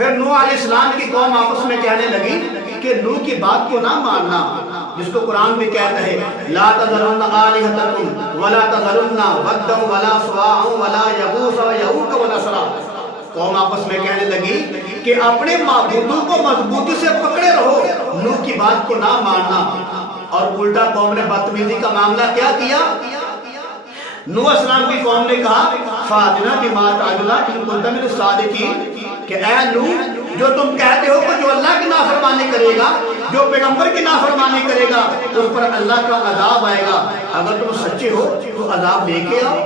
پھر نوح علیہ السلام کی قوم آپس میں کہنے لگی کہ نوح کی بات کو نہ ماننا، جس کو قرآن بھی کہتا ہے لا تذرن آلہتکم ولا تذرن ودا ولا سواع ولا یغوث ویعوق ونسرا۔ قوم آپس میں کہنے لگی کہ اپنے معبودوں کو مضبوطی سے پکڑے رہو، نوح کی بات کو نہ ماننا۔ اور الٹا قوم نے بدتمیزی کا معاملہ کیا کیا؟ نوح علیہ السلام کی قوم نے کہا فاتنا بما تعدنا ان کنت من الصادقین، کہ اے نوح جو تم کہتے ہو کہ جو اللہ کی نافرمانی کرے گا، جو پیغمبر کی نافرمانی کرے گا اس پر اللہ کا عذاب آئے گا، اگر تم سچے ہو تو عذاب لے کے آؤ۔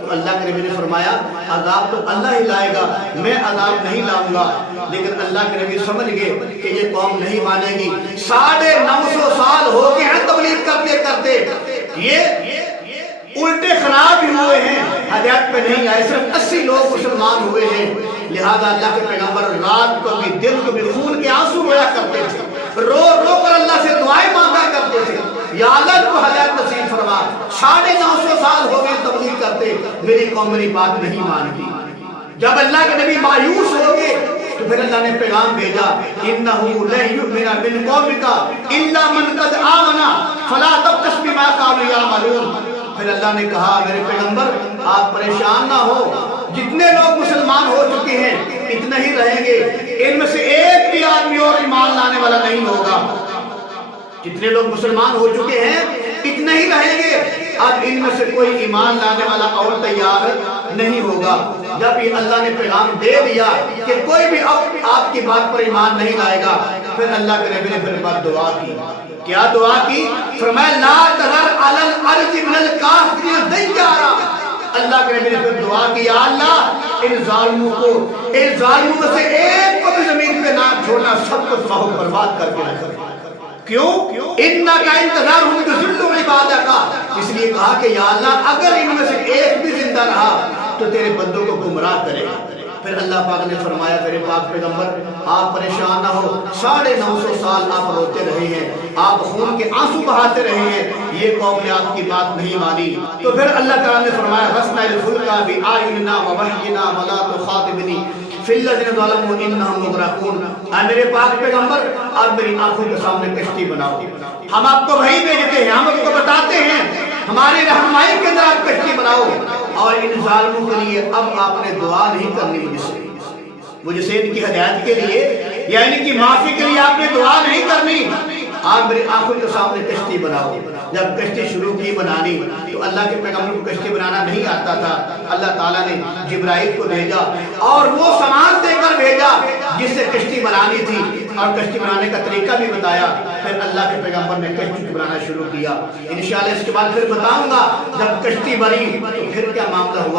تو اللہ کے نبی نے فرمایا عذاب تو اللہ ہی لائے گا، میں عذاب نہیں لاؤں گا۔ لیکن اللہ کے نبی سمجھ گئے کہ یہ قوم نہیں مانے گی، 950 سال ہو گئے ہیں تبلیغ کرتے کرتے، یہ الٹے خراب ہی ہوئے ہیں، ہدایت پہ نہیں آئے، صرف 80 لوگ مسلمان ہوئے ہیں۔ لہذا اللہ کے پیغمبر رات کو بھی دل کو بھی خون کے آنسو رویا کرتے تھے، رو رو کر اللہ سے دعائیں مانگا کرتے تھے، یا اللہ کو ہدایت نصیب فرما، 950 سال ہو گئے تبلیغ کرتے، میری قوم میری بات نہیں مانتی۔ جب اللہ کے نبی مایوس ہو گئے تو پھر اللہ نے پیغام بھیجا انہو لن یؤمن من قومک الا من قد آمن فلا تبتئس بما كانوا یعملون۔ پھر اللہ نے کہا میرے پیغمبر آپ پریشان نہ ہو، جتنے لوگ مسلمان ہو چکے ہیں اتنے ہی رہیں گے، ان میں سے ایک بھی آدمی اور ایمان لانے والا نہیں ہوگا۔ جتنے لوگ مسلمان ہو چکے ہیں اتنے ہی رہیں گے، اب ان میں سے کوئی ایمان لانے والا اور تیار نہیں ہوگا۔ جب یہ اللہ نے پیغام دے دیا کہ کوئی بھی اب آپ کی بات پر ایمان نہیں لائے گا، پھر اللہ کے نبی نے پھر بات دعا کی۔ کیا دعا کی؟ فرمایا لا تذر علی الارض من الکافرین دیارا۔ اللہ کے نبی نے پھر دعا کی یا اللہ ان ظالموں میں سے ایک کو بھی زمین پہ نہ چھوڑنا، سب کو تباہ و برباد کر کے رکھ۔ کیوں؟ انکا انتظارہم یضلوا عبادک، اس لیے کہا کہ یا اللہ اگر ان میں سے ایک بھی زندہ رہا تو تیرے بندوں کو گمراہ کرے۔ پھر اللہ پاک نے فرمایا میرے پاک پیغمبر آپ پریشان نہ ہو، 950 سال آپ روتے رہے ہیں، آپ خون کے آنسو بہاتے رہے ہیں، یہ قوم نے آپ کی بات نہیں مانی۔ تو پھر اللہ تعالیٰ نے فرمایا وَاصْنَعِ الْفُلْكَ بِأَعْيُنِنَا وَوَحْيِنَا وَلَا تُخَاطِبْنِي فِي الَّذِينَ ظَلَمُوا إِنَّهُمْ مُغْرَقُونَ۔ اے میرے پاک پیغمبر آپ میری آنکھوں کے سامنے کشتی بناؤ، ہم آپ کو وحی بھیجتے ہیں، ہم آپ کو بتاتے ہیں، ہماری رہنمائی کے اندر آپ کشتی بناؤ، اور ان ظالموں کے لیے اب آپ نے دعا نہیں کرنی مجھ سے ان کی ہدایت کے لیے یا ان کی معافی کے لیے آپ نے دعا نہیں کرنی، آپ میری آنکھوں کے سامنے کشتی بناؤ۔ جب کشتی شروع کی بنانی تو اللہ کے پیغمبر کو کشتی بنانا نہیں آتا تھا، اللہ تعالیٰ نے جبرائیل کو بھیجا اور وہ سامان دے کر بھیجا جس سے کشتی بنانی تھی، اور کشتی بنانے کا طریقہ بھی بتایا۔ پھر اللہ کے پیغمبر نے کشتی بنانا شروع کیا۔ انشاءاللہ اس کے بعد پھر بتاؤں گا جب کشتی بنی تو پھر کیا معاملہ ہوا۔